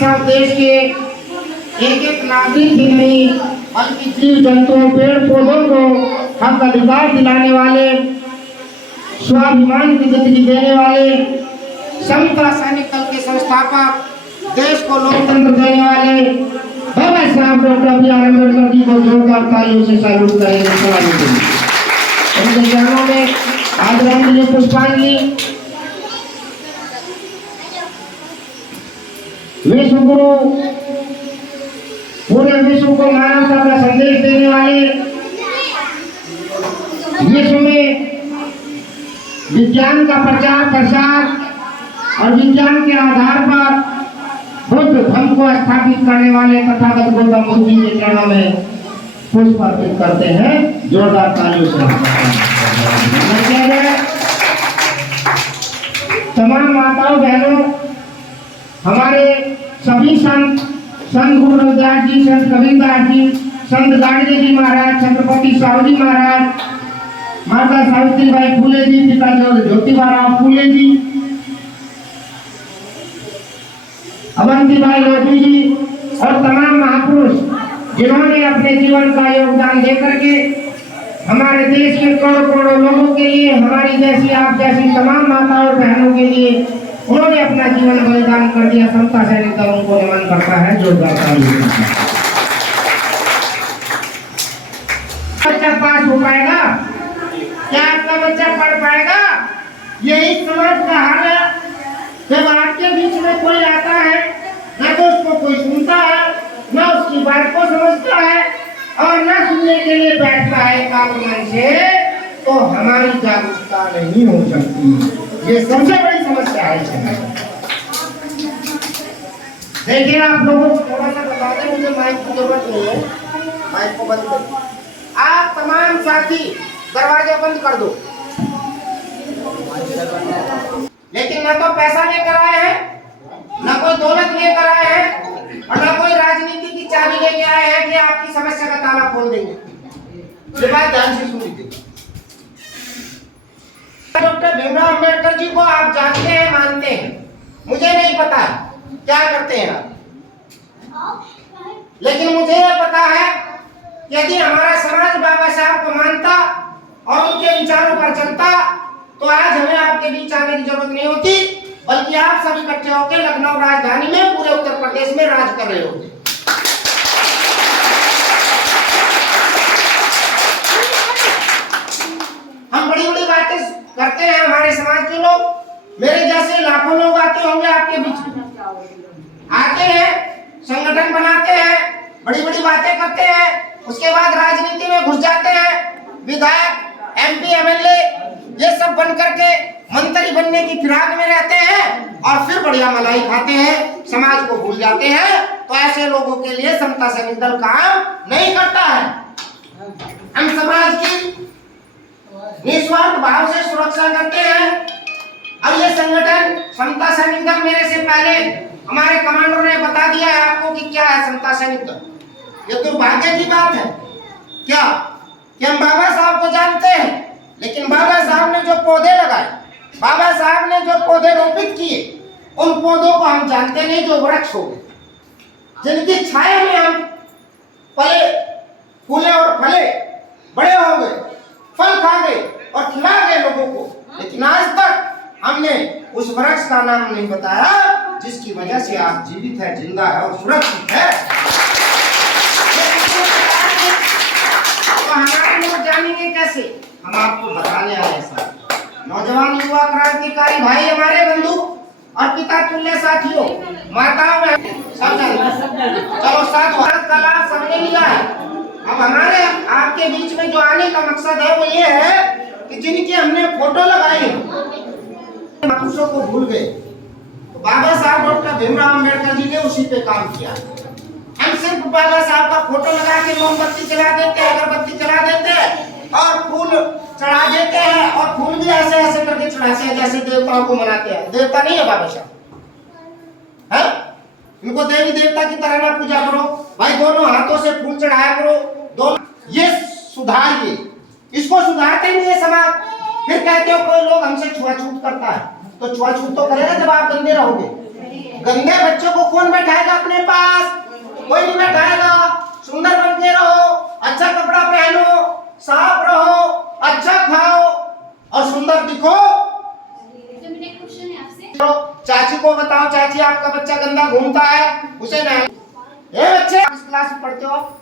साहब देश के एक एक नागरिक ही नहीं बल्कि जीव जंतुओं पेड़ पौधों को हक अधिकार दिलाने वाले, स्वाभिमान की जिंदगी देने वाले, समता सैनिक दल के संस्थापक, देश को लोकतंत्र देने वाले बाबा साहब doctor B are Ambedkar ji को जोरदार तालियों से सैल्यूट करेंगे। उनके चरणों में आदरणीय पुष्पांजलि। विश्व गुरु, पूरे विश्व को मानवता का संदेश देने वाले, विश्व में विज्ञान का प्रचार प्रसार और विज्ञान के आधार पर बुद्ध धर्म को स्थापित करने वाले तथागत गौतम बुद्ध जी के चरणों में पुष्प अर्पित करते हैं। जोरदार तालियों से तमाम माताओं बहनों, हमारे सभी संत गुरु रविदास जी, संत कबीरदास जी, संत गाड़गे जी महाराज, छत्रपति साहू जी महाराज, माता सावित्रीबाई फुले जी, पिता ज्योतिबा फुले जी, अवंतीबाई लोधी जी और तमाम महापुरुष जिन्होंने अपने जीवन का योगदान देकर के हमारे देश के करोड़ों करोड़ों लोगों के लिए, हमारी जैसी आप जैसी तमाम माताओं और बहनों के लिए उन्होंने अपना जीवन बलिदान कर दिया। समता सैनिक दल उनको नमन करता है। जोरदार तालियां। बच्चा पास हो पाएगा? क्या आपका बच्चा पढ़ पाएगा? यही समाज का हाल है। जब आपके बीच में कोई आता है, न तो उसको कोई सुनता है, न उसकी बात को समझता है और न सुनने के लिए बैठता है कामकाज से, तो हमारी जागरूकता नहीं हो सकती। ये सबसे बड़ी समस्या है। देखिए, आप लोगों को थोड़ा सा बता दें, मुझे माइक की जरूरत नहीं है, माइक को बंद कर। आप तमाम साथी दरवाजा बंद कर दो। लेकिन न तो पैसा लेकर आए हैं, न कोई दौलत लेकर आए हैं और न कोई राजनीति की चाबी लेके आए हैं कि आपकी समस्या का ताला खोल देंगे। ये बात ध्यान से सुन लीजिए। डॉक्टर भीमराव अम्बेडकर जी को आप जानते हैं, मानते हैं, मुझे नहीं पता क्या करते हैं आप, लेकिन मुझे यह पता है यदि हमारा समाज बाबा साहब को मानता और उनके विचारों पर चलता तो आज हमें आपके बीच आने की जरूरत नहीं होती, बल्कि आप सभी इकट्ठे होकर लखनऊ राजधानी में, पूरे उत्तर प्रदेश में राज कर रहे होते। हम बड़ी बड़ी बातें करते हैं, हमारे समाज के लोग, मेरे जैसे लाखों लोग आते होंगे आपके बीच में, आते हैं, संगठन बनाते हैं, बड़ी बड़ी बातें करते हैं, उसके बाद राजनीति में घुस जाते हैं, विधायक, MP, MLA ये सब बन करके मंत्री बनने की फिराक में रहते हैं और फिर बढ़िया मलाई खाते हैं, समाज को भूल जाते हैं। तो ऐसे लोगों के लिए समता सैनिक दल काम नहीं करता है। हम समाज की निस्वार्थ भाव से सुरक्षा करते हैं। अब ये संगठन समता सैनिक दल, मेरे से पहले हमारे कमांडर ने बता दिया है आपको कि क्या है समता सैनिक दल। ये दुर्भाग्य की बात है क्या कि हम बाबा साहब को जानते हैं, लेकिन बाबा साहब ने जो पौधे लगाए, बाबा साहब ने जो पौधे रोपित किए, उन पौधों को हम जानते नहीं, जो वृक्ष हो गए, जिनकी छाया में हम पले, फूले और फले, बड़े हो गए, फल खा गए और खिला गए लोगों को। लेकिन आज तक हमने उस वृक्ष का नाम नहीं बताया जिसकी वजह से आप जीवित है, जिंदा है और सुरक्षित है। तो हमारे लोग जानेंगे कैसे? हम आपको बताने आए सर। नौजवान युवा क्रांतिकारी भाई, हमारे बंधु और पिता तुल्य साथियों, माताओं में चलो साथ, भारत का लाभ सबने लिया है। अब हमारे आपके बीच में जो आने का मकसद है वो ये है कि जिनकी हमने फोटो लगाई पुरुषों को भूल गए, तो बाबा साहब डॉक्टर भीमराव अम्बेडकर जी ने उसी पे काम किया। हम सिर्फ बाबा साहब का फोटो लगा के मोमबत्ती जला देते हैं, अगरबत्ती जला देते हैं और फूल चढ़ा देते हैं, और फूल भी ऐसे ऐसे करके चढ़ाते हैं जैसे देवताओं को मनाते हैं। देवता नहीं है बाबा साहब, है? इनको देवी देवता की तरह ना पूजा करो भाई, दोनों हाथों से फूल चढ़ाया करो, दोनों। ये सुधारिए, इसको सुधारते नहीं है समाज। फिर कहते हो कोई लोग हमसे छुआछूत करता है, तो छुआछूत तो करेगा जब आप गंदे रहोगे। गंदे बच्चों को कौन बैठाएगा अपने पास? कोई नहीं बैठाएगा। सुंदर बन के रहो, अच्छा कपड़ा पहनो, साफ रहो, अच्छा खाओ और सुंदर दिखो। तो मेरा एक क्वेश्चन है आपसे। चाची को बताओ, चाची आपका बच्चा गंदा घूमता है, उसे नहीं। ये बच्चे किस क्लास में पढ़ते हो?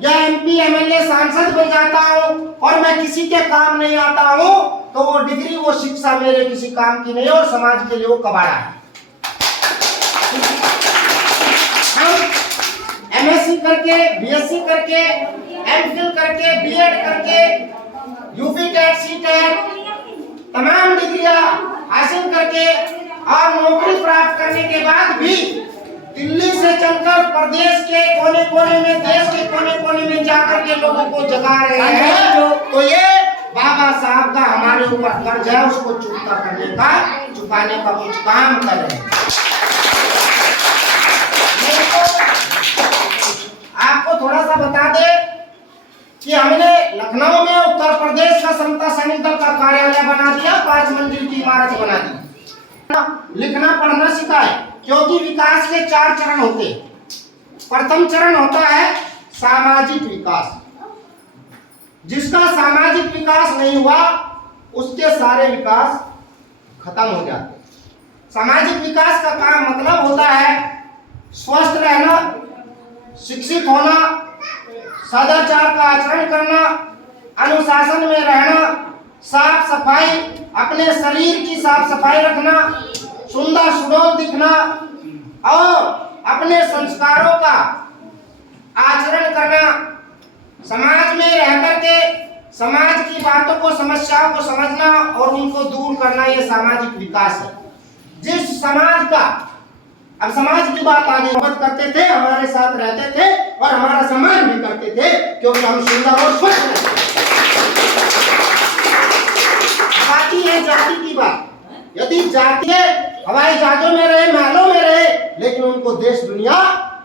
या MP MLA सांसद बन जाता हूँ और मैं किसी के काम नहीं आता हूँ, तो वो डिग्री, वो शिक्षा मेरे किसी काम की नहीं है और समाज के लिए वो कबाड़ा है। हम MSc करके, BSc करके, MPhil करके, B.Ed करके, UP टेट, C.टेट तमाम डिग्रियां हासिल करके और नौकरी प्राप्त करने के बाद भी दिल्ली से चलकर प्रदेश के कोने कोने में, देश के कोने कोने में जाकर के लोगों को जगा रहे हैं। तो ये बाबा साहब का हमारे ऊपर कर्ज है, उसको चुकता करने का, चुकाने का कुछ काम कर रहे हैं। आपको थोड़ा सा बता दे कि हमने लखनऊ में उत्तर प्रदेश का समता सैनिक दल का कार्यालय बना दिया, 5 मंजिल की इमारत बना दी। लिखना पढ़ना सिखाए, क्योंकि विकास के 4 चरण होते हैं। प्रथम चरण होता है सामाजिक विकास। जिसका सामाजिक विकास नहीं हुआ उसके सारे विकास खत्म हो जाते। सामाजिक विकास का काम मतलब होता है स्वस्थ रहना, शिक्षित होना, सदाचार का आचरण करना, अनुशासन में रहना, साफ सफाई, अपने शरीर की साफ सफाई रखना, सुंदर सुडौल दिखना और अपने संस्कारों का आचरण करना, समाज में रह करके समाज की बातों को, समस्याओं को समझना और उनको दूर करना, ये सामाजिक विकास है। जिस समाज का, अब समाज की बात आगे मत करते थे, हमारे साथ रहते थे और हमारा सम्मान भी करते थे, क्योंकि हम सुंदर और स्वच्छ रहते थे। बाकी है जाति की बात। यदि जाति हवाई जहाजों में रहे, महलों में रहे, लेकिन उनको देश दुनिया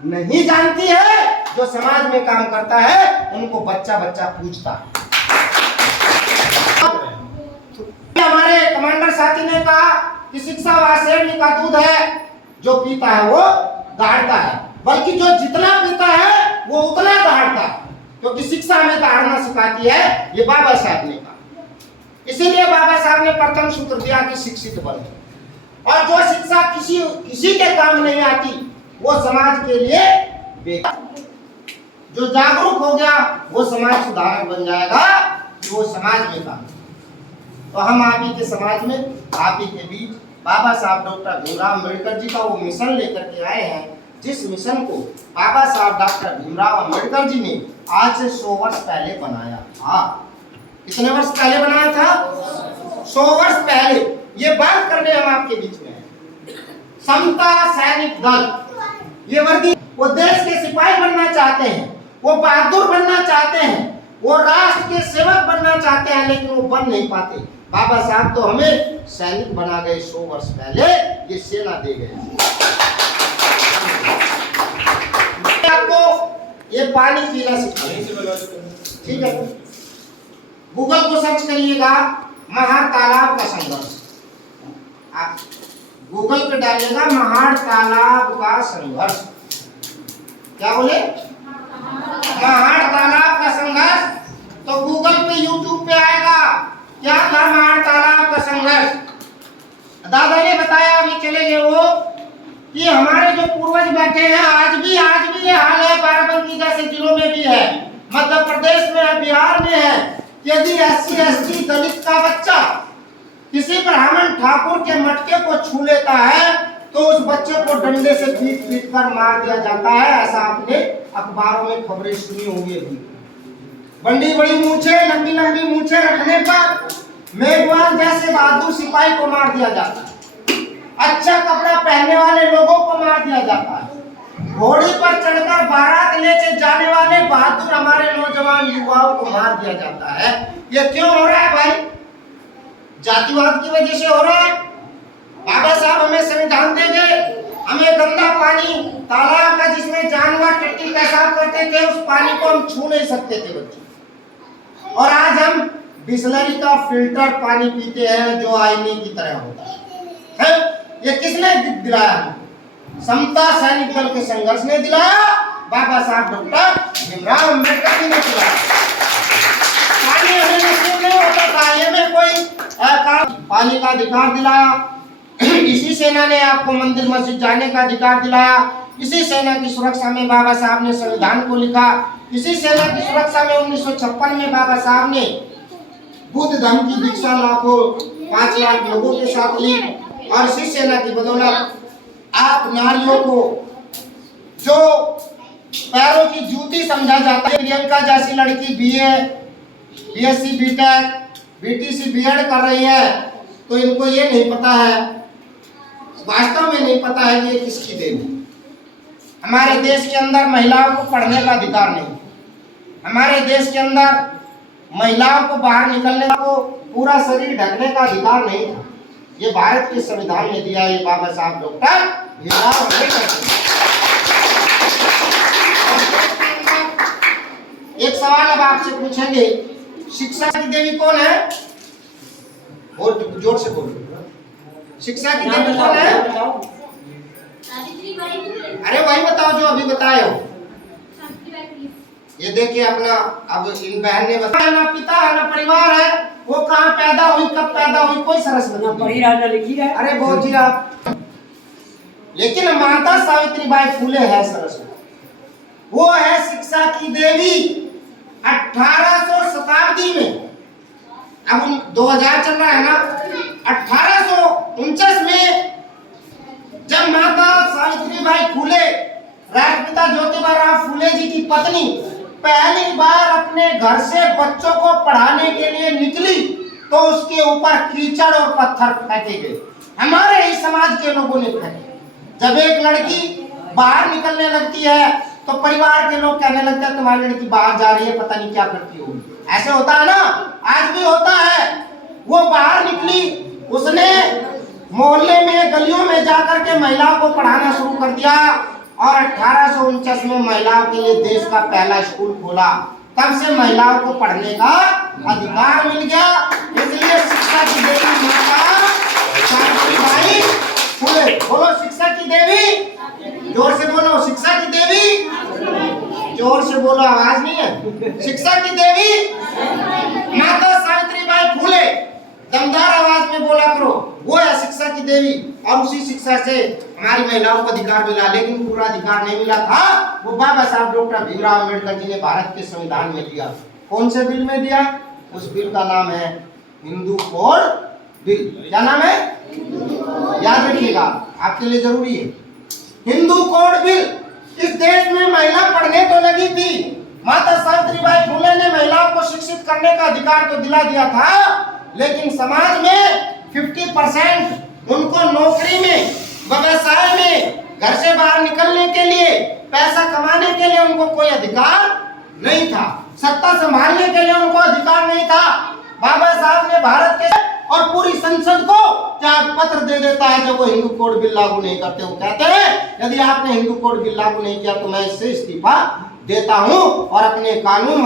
नहीं जानती है। जो समाज में काम करता है उनको बच्चा बच्चा पूछता है। हमारे कमांडर साथी ने कहा कि शिक्षा वासेरनी का दूध है, जो पीता है वो दहाड़ता है, बल्कि जो जितना पीता है वो उतना दहाड़ता है, क्योंकि शिक्षा हमें दहाड़ना सिखाती है। ये बाबा साहब ने कहा। इसीलिए बाबा साहब ने प्रथम सूत्र दिया कि शिक्षित बनो। और जो शिक्षा किसी के काम नहीं आती वो समाज के लिए बेकार। जो जागरूक हो गया वो समाज सुधारक बन जाएगा, वो समाज में काम। तो हम आप ही के समाज में, आप ही के बीच बाबा साहब डॉक्टर भीमराव अम्बेडकर जी का वो मिशन लेकर के आए हैं, जिस मिशन को बाबा साहब डॉक्टर भीमराव अम्बेडकर जी ने आज से 100 वर्ष पहले बनाया था। कितने वर्ष पहले बनाया था? 100 वर्ष पहले। ये बात करने हम आपके बीच में हैं। समता सैनिक दल, ये वर्दी, वो देश के सिपाही बनना चाहते हैं, वो बहादुर बनना चाहते हैं, वो राष्ट्र के सेवक बनना चाहते हैं, लेकिन वो बन नहीं पाते। बाबा साहब तो हमें सैनिक बना गए 100 वर्ष पहले, ये सेना दे गए। आपको ये पानी पीना सिखाएंगे, ठीक है? गूगल को सर्च करिएगा, महाड़ तालाब का संघर्ष। आप गूगल पे डालिएगा महाड़ तालाब का संघर्ष। क्या बोले? महाड़ तालाब का संघर्ष। तो गूगल पे, यूट्यूब पे आएगा, क्या था महाड़ तालाब का संघर्ष। दादा ने बताया, अभी चले गए वो, कि हमारे जो पूर्वज बैठे हैं, आज भी ये हाल है। बाराबंकी जैसे जिलों में भी है, मध्य प्रदेश में है, बिहार में है। यदि SC ST दलित का बच्चा किसी ब्राह्मण ठाकुर के मटके को छू लेता है तो उस बच्चे को डंडे से पीट कर मार दिया जाता है। ऐसा आपने अखबारों में खबरें सुनी होंगी। बड़ी बड़ी मूछे, लंबी लंबी मूछे रखने पर मेघवाल जैसे बहादुर सिपाही को मार दिया जाता है। अच्छा कपड़ा पहनने वाले लोगों को मार दिया जाता है। घोड़ी पर चढ़कर बारात लेके जाने वाले बहादुर हमारे नौजवान युवाओं को मार दिया जाता है। ये क्यों हो रहा है भाई? जातिवाद की वजह से हो रहा है। बाबा साहब हमें संविधान दे गए, हमें गंदा पानी तालाब का, जिसमें जानवर टट्टी पेशाब करते थे, उस पानी को हम छू नहीं सकते थे बच्चे। और आज हम बिस्लरी का फिल्टर पानी पीते हैं, जो आईने की तरह होता है। है? ये किसने दिलाया? समता सैनिक दल के संघर्ष ने दिलाया, बाबा साहब डॉक्टर भीमराव अम्बेडकर जी ने दिलाया। पानी हमें नसीब नहीं होता था, ये में कोई पानी का अधिकार दिलाया। इसी सेना ने आपको मंदिर मस्जिद जाने का अधिकार दिलाया। इसी सेना की सुरक्षा में बाबा साहब ने संविधान को लिखा। इसी सेना की सुरक्षा में 1956 में बाबा साहब ने बुद्ध धर्म की दीक्षा लाखों 5 लाख लोगों के साथ ली। और इसी सेना की बदौलत आप नारियों को जो पैरों की जूती समझा जाता है, प्रियंका जैसी लड़की BA, BSc, BTech, BTC, BEd कर रही है, तो इनको ये नहीं पता है, वास्तव में नहीं पता है कि ये किसकी देन है। हमारे देश के अंदर महिलाओं को पढ़ने का अधिकार नहीं, हमारे देश के अंदर महिलाओं को बाहर निकलने को, पूरा शरीर ढकने का अधिकार नहीं था। ये भारत के संविधान ने दिया, ये बाबा साहब डॉक्टर भीमराव अम्बेडकर। एक सवाल अब आपसे पूछेंगे, शिक्षा की देवी कौन है? और जोर से बोलो, शिक्षा की देवी कौन है? सावित्रीबाई फुले। अरे वही बताओ जो अभी बताए हो। सावित्रीबाई फुले। ये देखिए अपना, अब इन बहन ने बताया, ना पिता है ना परिवार है, वो कहाँ पैदा हुई, कब पैदा हुई, कोई सरस्वती पढ़ी राजा लिखी है। अरे बहुत जी आप, लेकिन माता सावित्रीबाई फुले है सरस्वती, वो है शिक्षा की देवी। 1800 शताब्दी में, अब 2000 चल रहा है ना, 1849 में जब माता सावित्रीबाई फुले राष्ट्रपिता ज्योतिबा फुले जी की पत्नी पहली बार अपने घर से बच्चों को पढ़ाने के लिए निकली, तो उसके ऊपर कीचड़ और पत्थर फेंके गए, हमारे ही समाज के लोगों ने फेंके। जब एक लड़की बाहर निकलने लगती है तो परिवार के लोग कहने लगते हैं तुम्हारी लड़की बाहर जा रही है, पता नहीं क्या करती होगी। ऐसे होता है ना, आज भी होता है। वो बाहर निकली, उसने मोहल्ले में गलियों में जाकर के महिलाओं को पढ़ाना शुरू कर दिया और 1849 में महिलाओं के लिए देश का पहला स्कूल खोला। तब से महिलाओं को पढ़ने का अधिकार मिल गया। इसलिए शिक्षा की देवी माता सावित्रीबाई फुले। बोलो शिक्षा की देवी, जोर से बोलो, शिक्षा की देवी, जोर से बोलो, आवाज नहीं है। शिक्षा की देवी माता सावित्रीबाई फुले, दमदार आवाज में बोला करो, वो है शिक्षा की देवी। और उसी शिक्षा से हमारी महिलाओं को अधिकार मिला, लेकिन पूरा अधिकार नहीं मिला था, वो बाबा साहब डॉक्टर भीमराव अम्बेडकर जी ने भारत के संविधान में दिया। कौन से बिल में दिया? उस बिल का नाम है हिंदू कोड बिल। क्या नाम है? याद रखिएगा, आपके लिए जरूरी है। Hindu code bill. इस देश में महिला पढ़ने तो लगी थी, माता सावित्रीबाई फुले ने महिलाओं को शिक्षित करने का अधिकार तो दिला दिया था, लेकिन समाज में 50% उनको नौकरी में, व्यवसाय में, घर से बाहर निकलने के लिए, पैसा कमाने के लिए उनको कोई अधिकार नहीं था, सत्ता संभालने के लिए उनको अधिकार नहीं था। बाबा साहब ने भारत के और पूरी संसद को त्याग पत्र दे देता है जब वो हिंदू कोड बिल लागू नहीं करते। वो कहते हैं यदि आपने हिंदू कोड बिल लागू नहीं किया तो मैं इससे इस्तीफा देता हूं और अपने कानून